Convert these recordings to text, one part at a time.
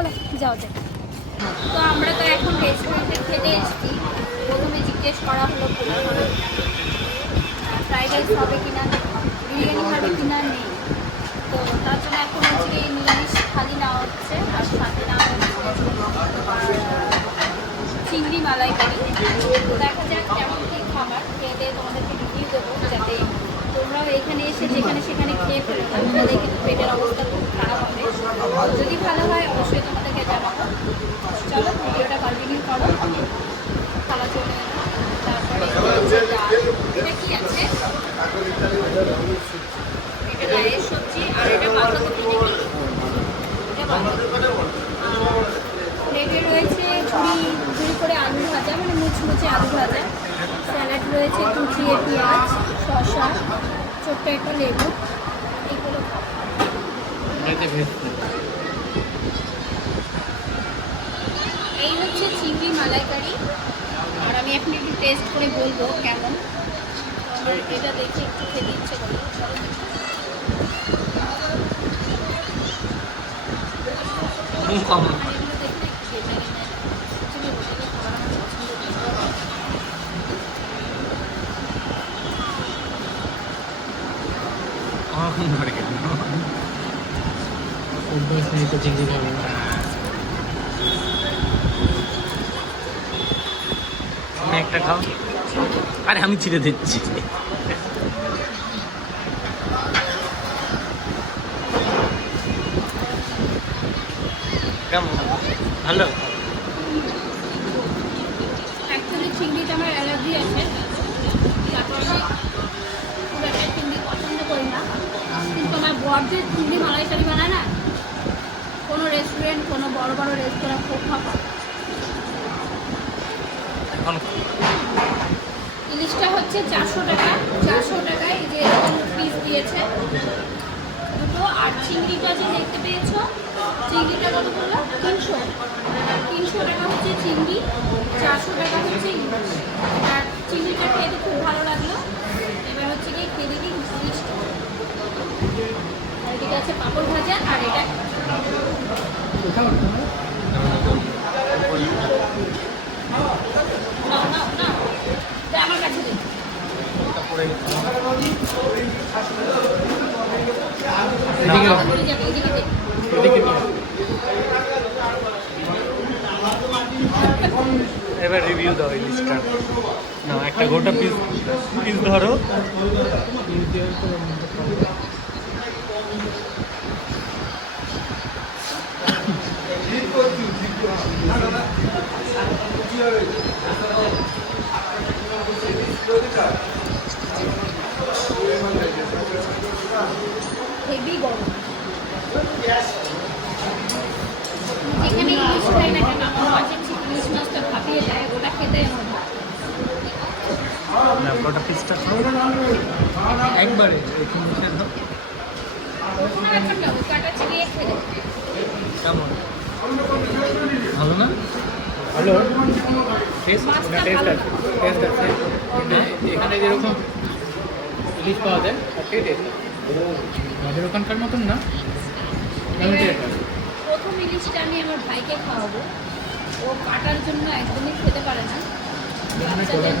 চলো যাওয়া যাক তো আমরা তো এখন রেস্টুরেন্টে খেতে এসেছি। প্রথমে জিজ্ঞেস করা হলো ফ্রাইড রাইস হবে কিনা, বিরিয়ানি হবে কিনা নেই। তো তার জন্য এখন হচ্ছে গিয়ে নিরামিষ থালি নেওয়া হচ্ছে, আর সাথে নেওয়া হচ্ছে চিংড়ি মালাইকারি। তো দেখা যাক কেমন কী খাবার। খেয়ে দিয়ে তোমাদেরকে রিভিউ দেবো, যাতে তোমরাও এখানে এসে যেখানে সেখানে খেয়ে ফেলো তাহলে কিন্তু পেটের অবস্থা খুব খারাপ হবে। যদি ভালো হয়, অবশ্যই তোমাদেরকে জানাব। চলো, ভিডিওটা কন্টিনিউ করো। খাওয়া চলে এটা কি আছে? এটা রায়ের সবজি আর এটা বাঁধাকপি নাকি প্লেটে রয়েছে ঝুড়ি ঝুড়ি করে আলু ভাজা মানে মুচমুচে আলু ভাজা। স্যালাড রয়েছে কুচিয়ে পেঁয়াজ, শসা। ছোট্ট একটা লেবু। এগুলো এই হচ্ছে চিংড়ি মালাইকারি। আর আমি এখন একটু টেস্ট করে বলব কেমন। আমার এটা দেখে একটু খেতে ইচ্ছে করে। চলো দেখি। আর এগুলো দেখে না খেয়ে জানি না Actually হোটেলের খাবার আমার পছন্দ নয়। তুমি একটা খাও। আরে, আমি ছিঁড়ে দিচ্ছি। কেমন? ভালো? চিংড়িটা আমার অ্যালার্জি আছে। আমি খুব একটা চিংড়ি পছন্দ করি না। কিন্তু আমার বর যে চিংড়ি মালাইকারি বানায় না কোনো রেস্টুরেন্ট কোনো বড় বড় রেস্তোরাঁ খুব ভালো ইলিশটা হচ্ছে চারশো টাকা। চারশো টাকায় যে এরকম পিস দিয়েছে। দুটো। আর চিংড়িটা যে দেখতে পেয়েছ চিংড়িটা কত বলল? তিনশো। তিনশো টাকা হচ্ছে চিংড়ি চারশো টাকা হচ্ছে ইলিশ। আর চিংড়িটা খেতে খুব ভালো লাগল। এবার হচ্ছে কি খেয়ে দেখি ইলিশটা। এদিকে আছে পাঁপড় ভাজা আর এটা। আমার কাছে এবার রিভিউ দাও ইলিশটা না একটা গোটা পিস পিস ধরো। হেভি গরম। যেখানে ইলিশ খাই না কেন আমার ঠিক ইলিশ মাছটা ভাপিয়ে দেয় ওটা খেতে আমার ভালো। পিসটা একবারে কাটা কেমন? ভালো না? হ্যালো? টেস্ট টেস্ট ভালো আছে টেস্ট আছে। এখানে যেরকম ইলিশ পাওয়া যায় তার থেকে টেস্ট আমাদের ওখানকার মতন না। প্রথম ইলিশটা আমি আমার ভাইকে খাওয়াবো। ও কাটার জন্য একদমই খেতে পারে না। বাচ্চাদের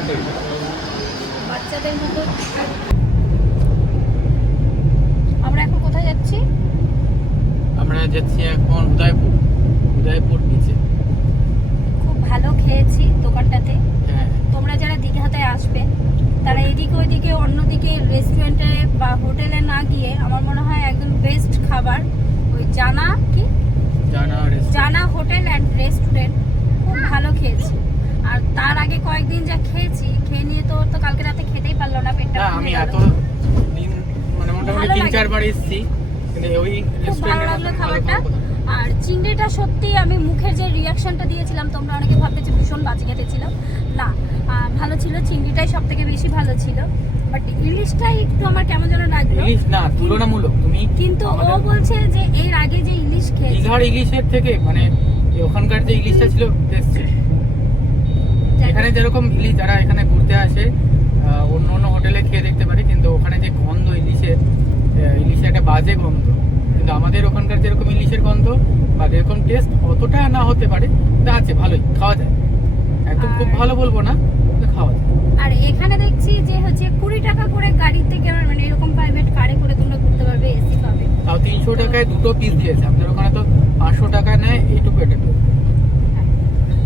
বাচ্চাদের মতো আমরা এখন কোথায় যাচ্ছি? আমরা যাচ্ছি এখন উদয়পুর। উদয়পুর বিচে খুব ভালো খেয়েছি দোকানটাতে। হ্যাঁ। তোমরা যারা দীঘাতে আসবে তারা এদিকে ওইদিকে অন্যদিকে রেস্টুরেন্টে বা হোটেলে না গিয়ে আমার মনে হয় একদম বেস্ট খাবার ওই জানা কি? জানা হোটেল অ্যান্ড রেস্টুরেন্ট খুব ভালো খেয়েছি। আর তার আগে কয়েকদিন যা খেয়েছি খেয়ে নিয়ে তো তো কালকে রাতে খেতেই পারল না পেটটা আমি এত দিন মানে মোটামুটি তিন। চারবার এসেছি। ওই লাগল খাবারটা। আর চিংড়িটা সত্যি আমি মুখের যে রিয়াকশনটা দিয়েছিলাম তোমরা অনেকে ভাববে যে ভীষণ বাজে খেতে ছিল না ভালো ছিল চিংড়িটাই সব থেকে বেশি ভালো ছিল। বাট ইলিশটাই একটু আমার কেমন যেন লাগল। ইলিশ না তুলনামূলক তুমি কিন্তু ও বলছে যে এর আগে যে ইলিশ খেয়েছে। দীঘার ইলিশের থেকে মানে ওখানকার যে ইলিশটা ছিল টেস্ট এখানে যেরকম ইলিশ যারা এখানে ঘুরতে আসে অন্য অন্য হোটেলে খেয়ে দেখতে পারে কিন্তু ওখানে যে গন্ধ ইলিশের আহ, ইলিশের একটা বাজে গন্ধ। কিন্তু আমাদের ওখানকার যেরকম ইলিশের গন্ধ বা যেরকম টেস্ট অতটা না হতে পারে কিন্তু আছে ভালোই খাওয়া যায়। একদম খুব ভালো বলব না খাওয়া যায়। আর এখানে দেখছি যে হচ্ছে কুড়ি টাকা করে গাড়িতে গেলে মানে এরকম প্রাইভেট কারে করে তোমরা ঘুরতে পারবে এসি পাবে। তাও তিনশো টাকায় দুটো পিস দিয়েছে। আমাদের ওখানে তো পাঁচশো টাকা নেয় এইটুকু এটা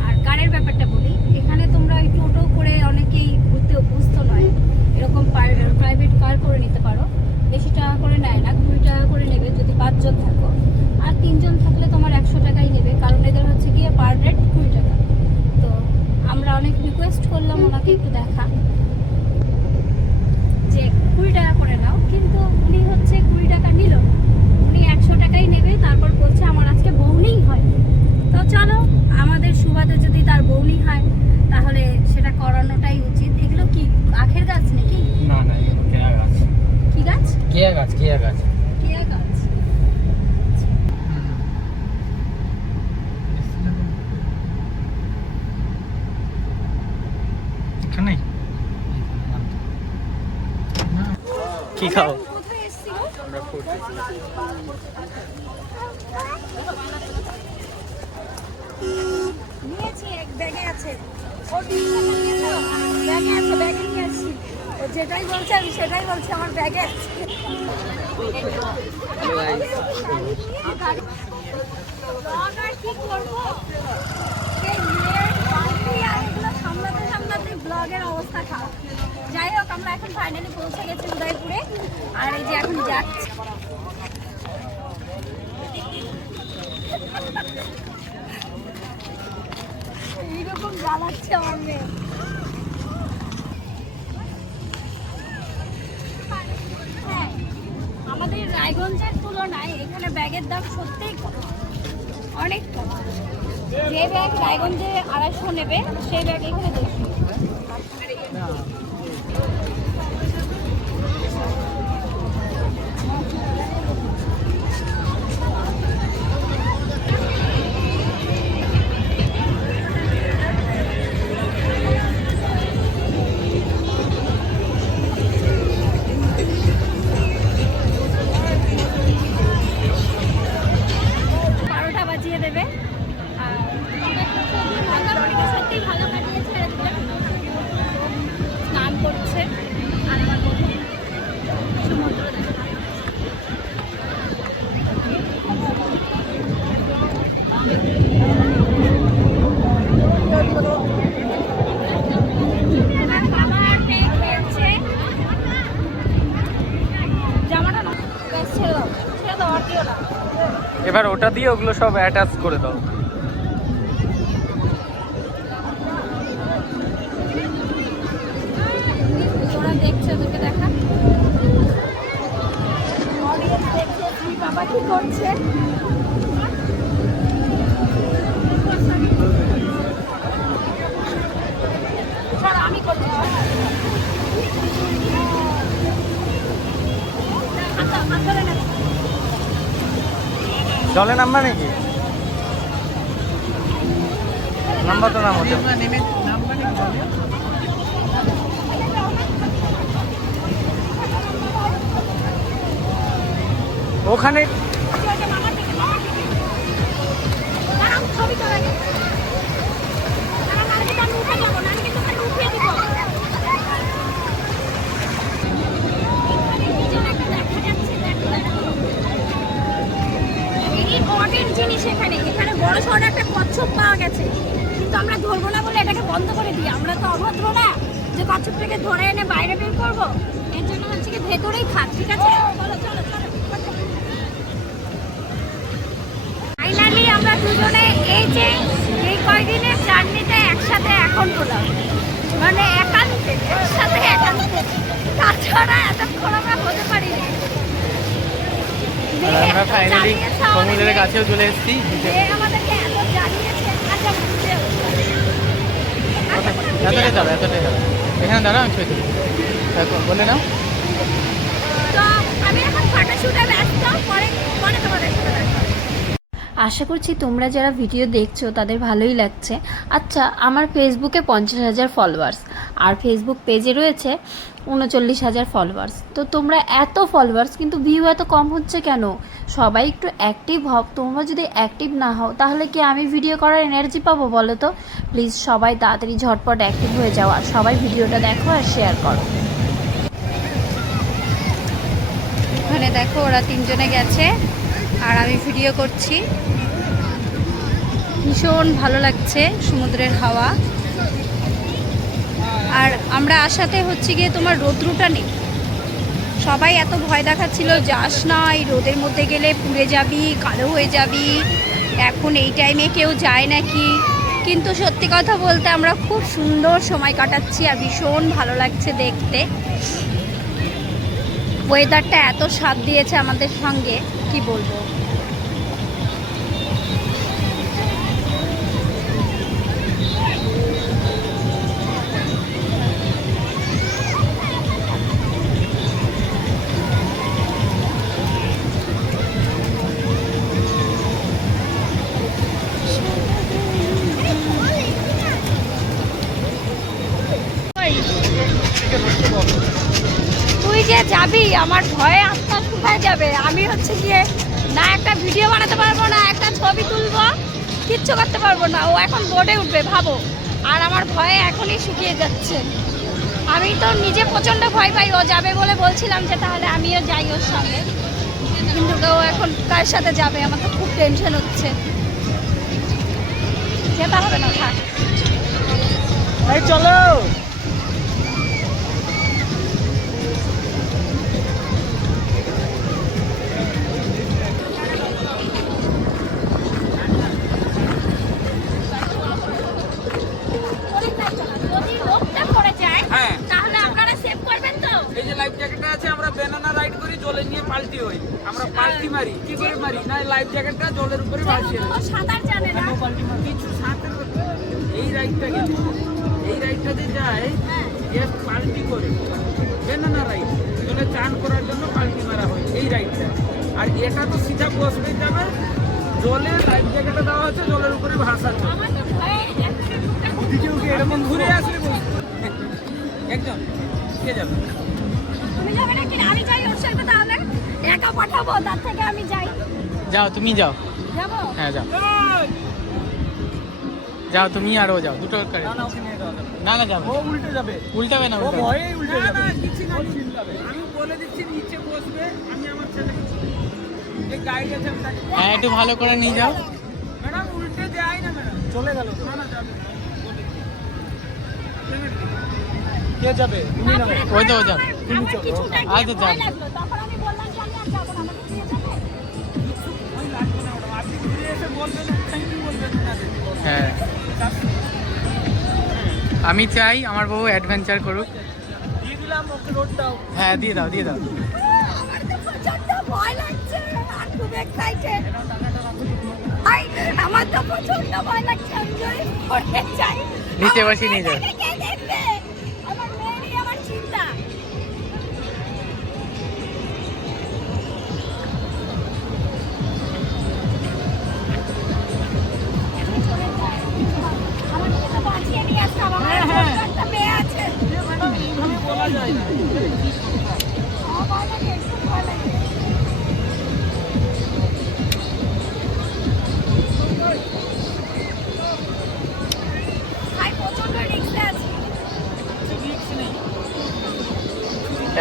আর কারের ব্যাপারটা বলি এখানে তোমরা ওই টোটো করে অনেকেই ঘুরতে অভ্যস্ত নয়। এরকম প্রাইভেট কার করে নিতে পারো। বেশি টাকা করে নেয় না, কুড়ি টাকা করে নেবে যদি পাঁচজন থাকো। আর তিনজন থাকলে তোমার একশো টাকাই নেবে, কারণ এদের হচ্ছে গিয়ে পার রেট কুড়ি টাকা। তো আমরা অনেক রিকোয়েস্ট করলাম ওনাকে একটু দেখা। যে কুড়ি টাকা করে নাও, কিন্তু উনি হচ্ছে কুড়ি টাকা নিল উনি একশো টাকাই নেবে, তারপর বলছে আমার আজকে বউনিই হয়। তো চলো, আমাদের সুবাদে যদি তার বউনি হয়, তাহলে সেটা করানোটাই উচিত। এগুলো কি আখের গাছ নাকি? না না গাছ। কি গাছ? কেয়া গাছ কেয়া গাছ। কেয়া গাছ। কি খাও? আমরা ফুড নিয়েছি এক ব্যাগে আছে। ও ব্যাগে আছে ব্যাগে নিয়ে আসছি। যেটাই বলছে, আমি সেটাই বলছি, আমার ব্যাগে কি করব? সামলাতে সামলাতে ব্লগের অবস্থা খারাপ। যাই হোক, আমরা এখন ফাইনালি পৌঁছে গেছি উদয়পুরে, আর এই যে এখন যাচ্ছি। এইরকম জ্বালাচ্ছে আমার মেয়ে। ব্যাগের দাম সত্যিই কম। অনেক কম। যে ব্যাগ রায়গঞ্জে আড়াইশো নেবে, সেই ব্যাগ এখানে দেড়শো। ওটা দিয়ে ওগুলো সব অ্যাটাচ করে দাও। দেখা। বাবা কি করছে? জলে নামবা নাকি নাম্বার তো নাম হতে নামবো? ওখানে জিনিস এখানে এখানে বড় সড়ো একটা কচ্ছপ পাওয়া গেছে। কিন্তু আমরা ধরবো না বলে এটাকে বন্ধ করে দিই। আমরা তো অভদ্র না। যে কচ্ছপটাকে ধরে এনে বাইরে বের করব, এর জন্য হচ্ছে কি ভেতরেই থাক ঠিক আছে? আমরা দুজনে এই যে এই কয়দিনের জার্নিতে একসাথে এখন হলাম। মানে একান্তে, একসাথে একান্তে। তাছাড়া এতক্ষণ আমরা হতে পারিনি। আর আমরা ফাইনালি সমুদ্রের কাছেও চলে এসেছি। এতটাই দাঁড়া এতটাই দাঁড়া এখানে দাঁড়া আমি ছবি বলে নাও। আশা করছি তোমরা যারা ভিডিও দেখছ, তাদের ভালোই লাগছে। আচ্ছা আমার ফেসবুকে পঞ্চাশ হাজার ফলোয়ার্স আর ফেসবুক পেজে রয়েছে উনচল্লিশ হাজার ফলোয়ার্স তো তোমরা এত ফলোয়ার্স কিন্তু ভিউ এত কম হচ্ছে কেন? সবাই একটু অ্যাক্টিভ হও। তোমরা যদি অ্যাক্টিভ না হও, তাহলে কি আমি ভিডিও করার এনার্জি পাবো বলো তো? প্লিজ সবাই তাড়াতাড়ি ঝটপট অ্যাক্টিভ হয়ে যাও আর সবাই ভিডিওটা দেখো আর শেয়ার করো। ওখানে দেখো ওরা তিনজনে গেছে আর আমি ভিডিও করছি। ভীষণ ভালো লাগছে সমুদ্রের হাওয়া। আর আমরা আসাতে হচ্ছে গিয়ে তোমার রৌদ্রটা নেই। সবাই এত ভয় দেখাচ্ছিল যাস না, এই রোদের মধ্যে গেলে পুড়ে যাবি, কালো হয়ে যাবি, এখন এই টাইমে কেউ যায় নাকি? কিন্তু সত্যি কথা বলতে আমরা খুব সুন্দর সময় কাটাচ্ছি আর ভীষণ ভালো লাগছে দেখতে। ওয়েদারটা এত স্বাদ দিয়েছে আমাদের সঙ্গে, কি বলব? ভয়ে আত্মা শুকায় যাবে? আমি হচ্ছে গিয়ে না একটা ভিডিও বানাতে পারব, না একটা ছবি তুলবো, কিচ্ছু করতে পারব না। ও এখন বোর্ডে উঠবে, ভাবো। আর আমার ভয়ে এখনই শুকিয়ে যাচ্ছে। আমি তো নিজে প্রচণ্ড ভয় পাই, ও যাবে বলে বলছিলাম যে তাহলে আমিও যাই ওর সঙ্গে। কিন্তু ও এখন কার সাথে যাবে? আমার তো খুব টেনশন হচ্ছে। যেতে হবে না, থাক। চলো। আমরা পাল্টি মারি কি করে মারি? না লাইফ জ্যাকেটটা জলের উপরে ভাসিয়ে ও সাঁতার জানে না। কিছু সাথে এই রাইডটা গেলে। এই রাইডটা যে যায় জাস্ট পাল্টি করে। ব্যানানা রাইড জলে চান করার জন্য পাল্টি মারা হয় এই রাইডটা আর এটা তো সিধা বসবে যাবে। জলে লাইফ জ্যাকেটটা দেওয়া হচ্ছে জলের উপরে ভাসাচ্ছে এরকম ঘুরে আসলে। একজন কে যাবে? তুমি যাবে নাকি? আমি যাই ওর সাথে একা পাঠাবো তার থেকে আমি যাই। যাও তুমি যাও। যাব? হ্যাঁ যাও। যাও তুমি আর ও যাও দুটো করে। না না যাবে। ও উল্টে যাবে। উল্টাবে না ও ভয়ে উল্টে যাবে। আমি বলে দিচ্ছি নিচে বসবে আমি আমার ছেলেকে যে গাইড আছে আমি হ্যাঁ একটু ভালো করে নিয়ে যাও। ম্যাডাম উল্টে যায় না ম্যাডাম। চলে গেল। না না যাবে না। কে যাবে? তুমি নামে ওই তো, যাও। আমার কিছুটা আয় তো ভয় যাও। হ্যাঁ। আমি চাই আমার বউ অ্যাডভেঞ্চার করুক। হ্যাঁ দিয়ে দাও দিয়ে দাও। নিচে তো নিজে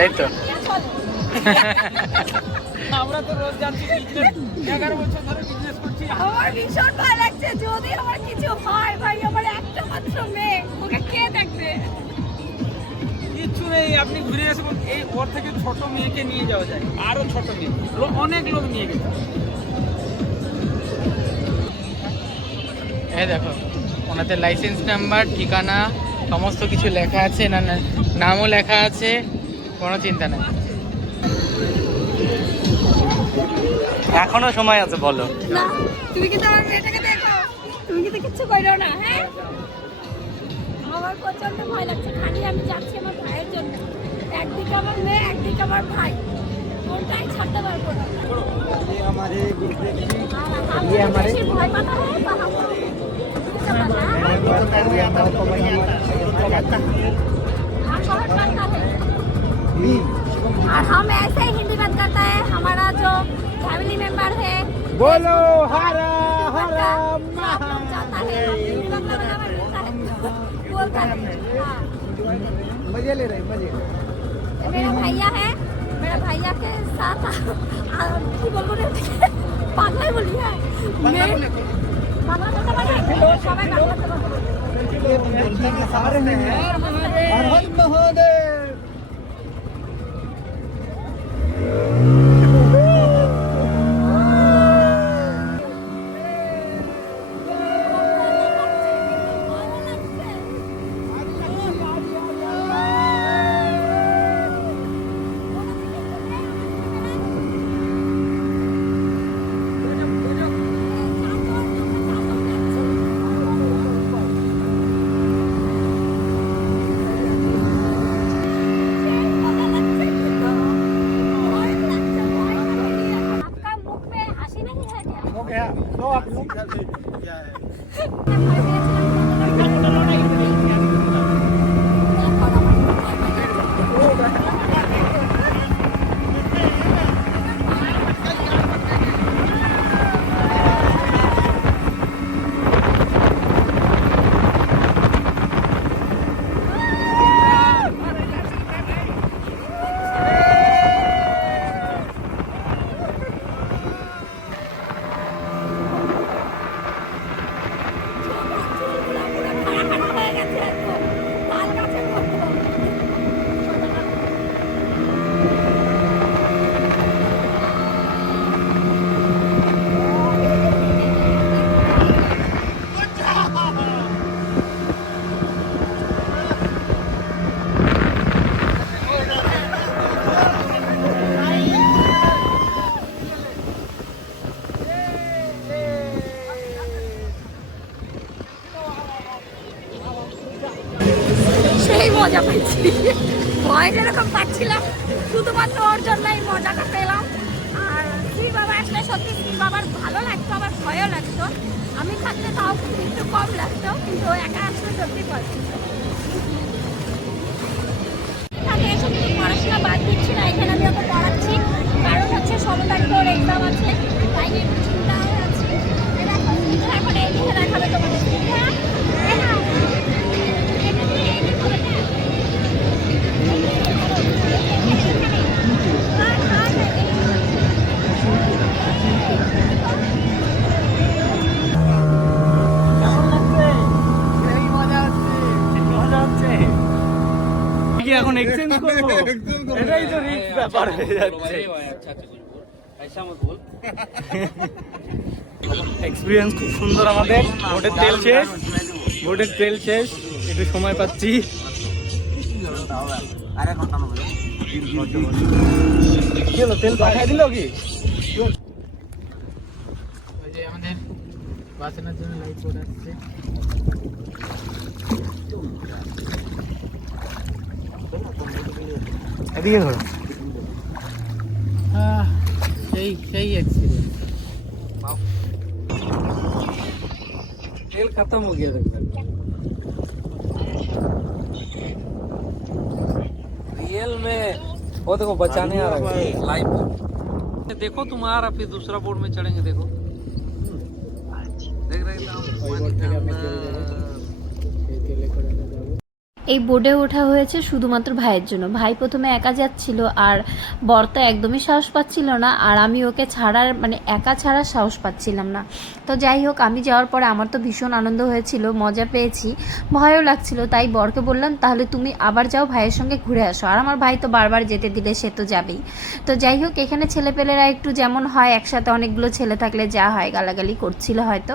এই তো? আমরা তো রোজ যাচ্ছি এগারো বছর ধরে বিজনেস করছি। আমার ভীষণ ভয় লাগছে যদি আমার কিছু হয় ভাই আমার একটা মাত্র মেয়ে ওকে কে দেখবে? কিচ্ছু নেই আপনি ঘুরে এসে বলুন, এই ওর থেকে ছোট মেয়েকে নিয়ে যাওয়া যায় আরও ছোট মেয়ে অনেক লোক নিয়ে গেছে। এই দেখো ওনাদের লাইসেন্স নাম্বার ঠিকানা সমস্ত কিছু লেখা আছে না না- নামও লেখা আছে। কোনো চিন্তা নেই এখনো সময় আছে বলো না তুমি কিন্তু আমার মেয়েটাকে দেখো তুমি কিন্তু কিচ্ছু করো না হ্যাঁ আমার প্রচন্ড ভয় লাগছে খালি আমি যাচ্ছি আমার ভাইয়ের জন্য একদিকে আমার মেয়ে একদিকে আমার ভাই কোনটাই ছাড়তে পারবো না ये हमारे ग्रुप में हम ये हमारे जैसे भय पाता है तो हम हम बहुत पढ़ता है और हम ऐसे ही हिंदी बात करता है। हमारा जो फैमिली मेंबर है बोलो हरा हरा हाँ। मज़े ले रहे मज़े। तो मेरा भैया है मेरा भैया के साथ हाँ, बोलो पागल बोली है। हमारे বাবার ভালো লাগতো, আবার ভয়ও লাগতো। আমি থাকলে তাও একটু কম লাগতো, কিন্তু একা আসলে সত্যি পারছি এখানে এসব কিন্তু পড়াশোনা বাদ দিচ্ছি না, এখানে আমি ওকে পড়াচ্ছি। কারণ হচ্ছে ষোলো তারিখে ওর এক্সাম আছে, তাই নিয়ে একটু চিন্তা হয়ে আছি। এখন এই দিকে দেখাবে তোমাদের। এখন এক্সচেঞ্জ করব? এটাই তো রিস্ক ব্যাপার হয়ে যাচ্ছে। এক্সপিরিয়েন্স খুব সুন্দর আমাদের। বোটের তেল শেষ। বোটের তেল শেষ। একটু সময় পাচ্ছি। তেল পাঠাই দিল কি? আমাদের বাঁচানোর জন্য লাইট বোর্ড আসছে। এদিকে ধরো আহ, সেই সেই এক্সপিরিয়েন্স तेल खत्म हो गया लगता है रियल में वो देखो बचाने आ रहा है लाइव देखो तुम आ रहा फिर दूसरा बोर्ड में चढ़ेंगे देखो देख रहे এই বোর্ডে ওঠা হয়েছে শুধুমাত্র ভাইয়ের জন্য। ভাই প্রথমে একা যাচ্ছিল আর বর তো একদমই সাহস পাচ্ছিল না আর আমি ওকে ছাড়ার মানে একা ছাড়ার সাহস পাচ্ছিলাম না। তো যাই হোক, আমি যাওয়ার পরে আমার তো ভীষণ আনন্দ হয়েছিল, মজা পেয়েছি, ভয়ও লাগছিল। তাই বরকে বললাম, তাহলে তুমি আবার যাও ভাইয়ের সঙ্গে ঘুরে আসো। আর আমার ভাই তো বারবার যেতে দিলে সে তো যাবেই। তো যাই হোক, এখানে ছেলেপেলেরা একটু যেমন হয়, একসাথে অনেকগুলো ছেলে থাকলে যা হয় গালাগালি করছিল হয়তো।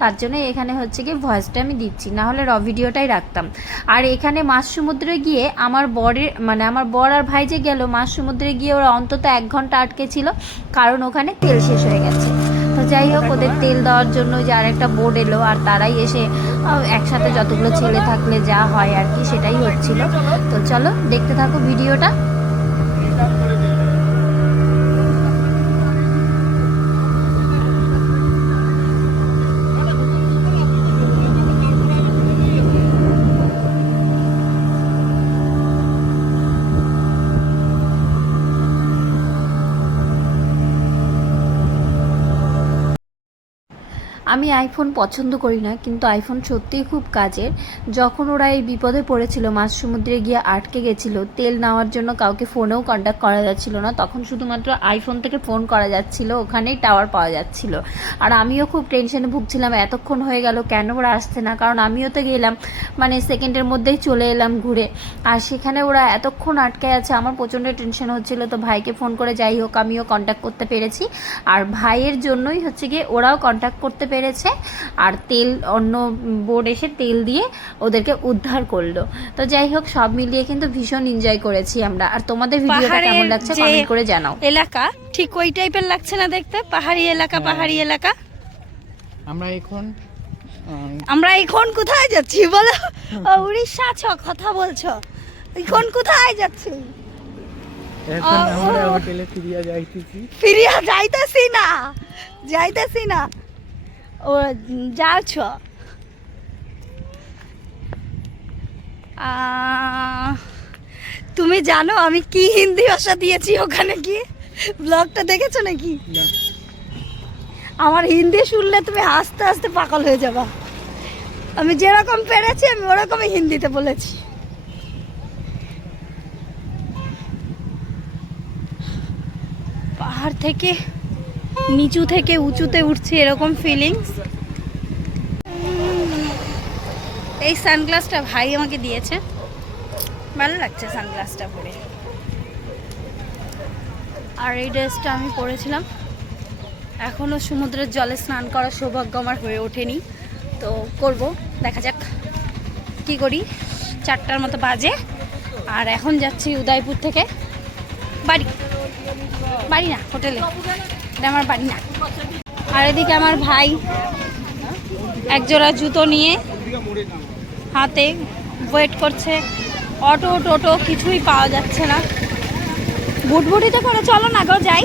তার জন্য এখানে হচ্ছে কি ভয়েসটা আমি দিচ্ছি না হলে র ভিডিওটাই রাখতাম। আর এখানে মাছ সমুদ্রে গিয়ে আমার বরের মানে আমার বর আর ভাই যে গেল, মাছ সমুদ্রে গিয়ে ওরা অন্তত এক ঘণ্টা আটকে ছিল কারণ ওখানে তেল শেষ হয়ে গেছে। তো যাই হোক, ওদের তেল দেওয়ার জন্য যে আর একটা বোর্ড এলো, আর তারাই এসে একসাথে যতগুলো ছেলে থাকলে যা হয় আর কি, সেটাই হচ্ছিল। তো চলো, দেখতে থাকো ভিডিওটা। আমি আইফোন পছন্দ করি না, কিন্তু আইফোন সত্যিই খুব কাজের। যখন ওরা এই বিপদে পড়েছিল মাঝ সমুদ্রে গিয়ে আটকে গেছিল, তেল নেওয়ার জন্য কাউকে ফোনেও কন্ট্যাক্ট করা যাচ্ছিল না, তখন শুধুমাত্র আইফোন থেকে ফোন করা যাচ্ছিল, ওখানেই টাওয়ার পাওয়া যাচ্ছিল। আর আমিও খুব টেনশনে ভুগছিলাম, এতক্ষণ হয়ে গেল, কেন ওরা আসছে না? কারণ আমিও তো গেলাম মানে সেকেন্ডের মধ্যেই চলে এলাম ঘুরে। আর সেখানে ওরা এতক্ষণ আটকে আছে, আমার প্রচণ্ড টেনশন হচ্ছিল, তো ভাইকে ফোন করে যাই হোক, আমিও কন্ট্যাক্ট করতে পেরেছি। আর ভাইয়ের জন্যই হচ্ছে গিয়ে ওরাও কন্ট্যাক্ট করতে পেরেছে। আর তেল অন্য বোর্ড এসে তেল দিয়ে ওদেরকে উদ্ধার করল। তো যাই হোক সব মিলিয়ে কিন্তু ভীষণ এনজয় করেছি আমরা। আর তোমাদের ভিডিওটা কেমন লাগছে কমেন্ট করে জানাও। এলাকা ঠিক ওই টাইপের লাগছে না দেখতে? পাহাড়ি এলাকা পাহাড়ি এলাকা। আমরা এখন আমরা এখন কোথায় যাচ্ছি বলো? উড়িষ্যা ছ কথা বলছো। এখন কোথায় যাচ্ছি? এখন আমরা হোটেলে ফিরিয়া যাইতেছি। ফিরিয়া যাইতেছি না। যাইতেছি না। ও যাচ্ছ তুমি জানো আমি কি হিন্দি ভাষা দিয়েছি ওখানে কি? ব্লগটা দেখেছ নাকি? আমার হিন্দি শুনলে তুমি হাসতে হাসতে পাগল হয়ে যাবা। আমি যেরকম পেরেছি আমি ওরকমই হিন্দিতে বলেছি। পাহাড় থেকে নিচু থেকে উঁচুতে উঠছি এরকম ফিলিংস এই সানগ্লাসটা ভাই আমাকে দিয়েছে। ভালো লাগছে সানগ্লাসটা পরে। আর এই ড্রেসটা আমি পরেছিলাম। এখনও সমুদ্রের জলে স্নান করার সৌভাগ্য আমার হয়ে ওঠেনি। তো করব, দেখা যাক কি করি। চারটার মতো বাজে। আর এখন যাচ্ছি উদয়পুর থেকে। বাড়ি। বাড়ি না, হোটেলে। এটা আমার বাড়ি না। আর এদিকে আমার ভাই, একজোড়া জুতো নিয়ে হাতে ওয়েট করছে। অটো, টোটো কিছুই পাওয়া যাচ্ছে না। বুটবুটিতে করে চলো না গো, যাই।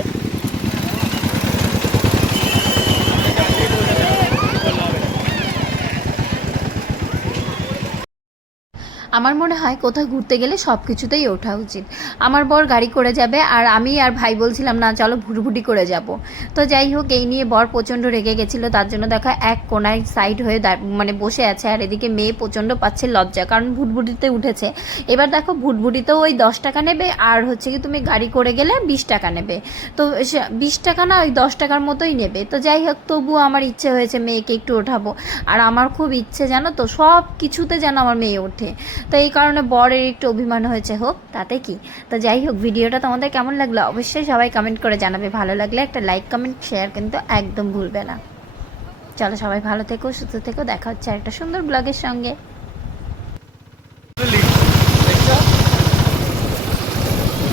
আমার মনে হয় কোথাও ঘুরতে গেলে সব কিছুতেই ওঠা উচিত। আমার বর গাড়ি করে যাবে আর আমি আর ভাই বলছিলাম, না, চলো ভুটভুটি করে যাব। তো যাই হোক, এই নিয়ে বর প্রচণ্ড রেগে গেছিল। তার জন্য দেখা এক কোনায় সাইড হয়ে মানে বসে আছে আর এদিকে মেয়ে প্রচণ্ড পাচ্ছে লজ্জা, কারণ ভুটভুটিতে উঠেছে। এবার দেখো, ভুটভুটিতেও ওই দশ টাকা নেবে আর হচ্ছে কি তুমি গাড়ি করে গেলে বিশ টাকা নেবে। তো বিশ টাকা না, ওই দশ টাকার মতোই নেবে। তো যাই হোক, তবুও আমার ইচ্ছে হয়েছে মেয়েকে একটু ওঠাবো। আর আমার খুব ইচ্ছে, জানো তো সব কিছুতে যেন আমার মেয়ে ওঠে। তো এই কারণে বরের একটু অভিমান হয়েছে, হোক, তাতে কি? তো যাই হোক, ভিডিওটা তোমাদের কেমন লাগল অবশ্যই সবাই কমেন্ট করে জানাবে। ভালো লাগলে একটা লাইক কমেন্ট শেয়ার কিন্তু একদম ভুলবে না। চলো সবাই ভালো থেকো, সুস্থ থেকো, দেখা হচ্ছে একটা সুন্দর ব্লগের সঙ্গে।